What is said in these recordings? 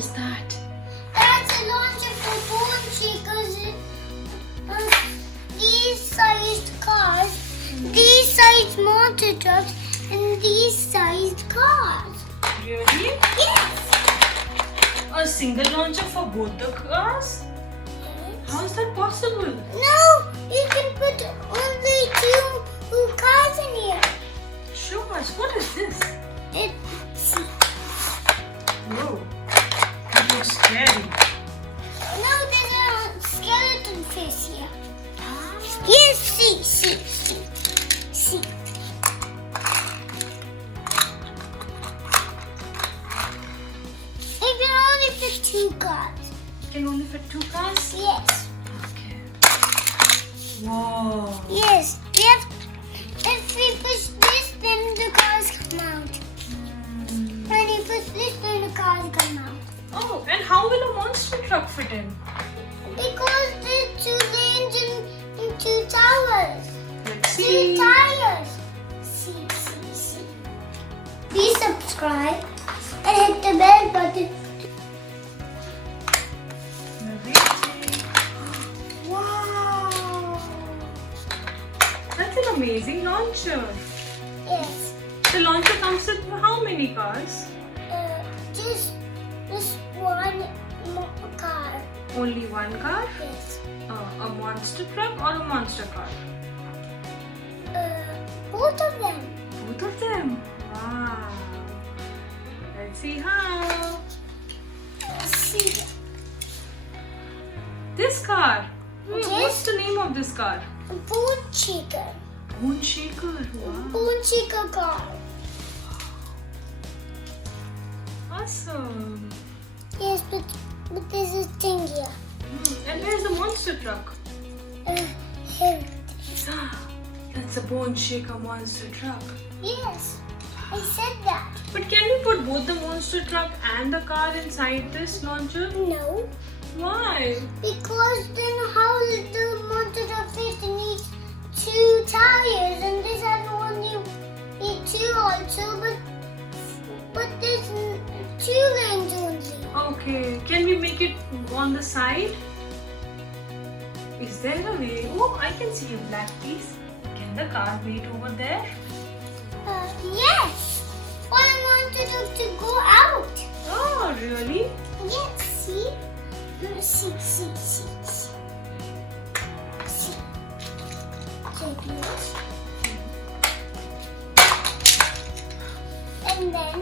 is that? That's a launcher for bone shakers. These sized cars, these sized monster trucks, and these sized cars. Really? Yes. A single launcher for both the cars? How is that possible? No, you can put only two cars in here. Show us. What is this? It's Whoa. It looks scary. no, there's a skeleton face here. Yes, see. It can only fit two cars. Can only fit 2 cars? Yes. Okay. Whoa. Yes. If we push this, then the cars come out. When you push this, then the cars come out. Oh, and how will a monster truck fit in? Because there's 2 lanes and 2 towers. Let's 2 see. tires. See. Please subscribe and hit the bell button. Wow. That's an amazing launcher. Yes. The launcher comes with how many cars? Just one car. Only one car? Yes. A monster truck or a monster car? Both of them. Both of them. Wow. Let's see how. See. This car. Wait, Yes. what's the name of this car? Bone shaker. Bone shaker. Wow. Bone shaker car. Awesome. Yes, but there's a thing here. And where's the monster truck? Here. That's a bone shaker monster truck. Yes, I said that. But can we put both the monster truck and the car inside this launcher? No, Why? because then how will the monster truck fit? It needs 2 tires, and this has only 2 also. But there's 2 lanes only. Okay, can we make it on the side? Is there a way? Oh, I can see a black piece. Can the car wait over there? Yes. I wanted it to go out. Oh, really? Yes, see? See. Take this. And then,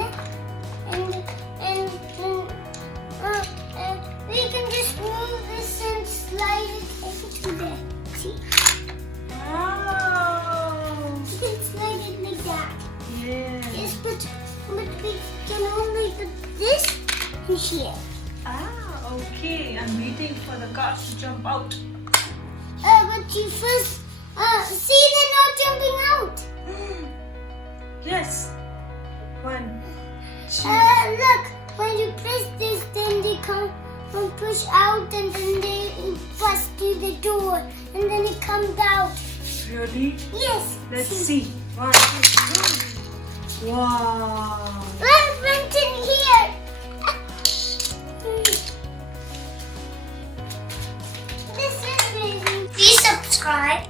we can just move this and slide it into there. See? Wow. You can slide it like that. Yes. Yes, but we can only put this in here. Ah, okay. I'm waiting for the cars to jump out. But you first see they're not jumping out. Yes. 1, 2. Look, when you press this, then they come and push out, and then they bust through the door, and then it comes out. Really? Yes. Let's see. 1, 2. Wow. One went in here. This is amazing. Please subscribe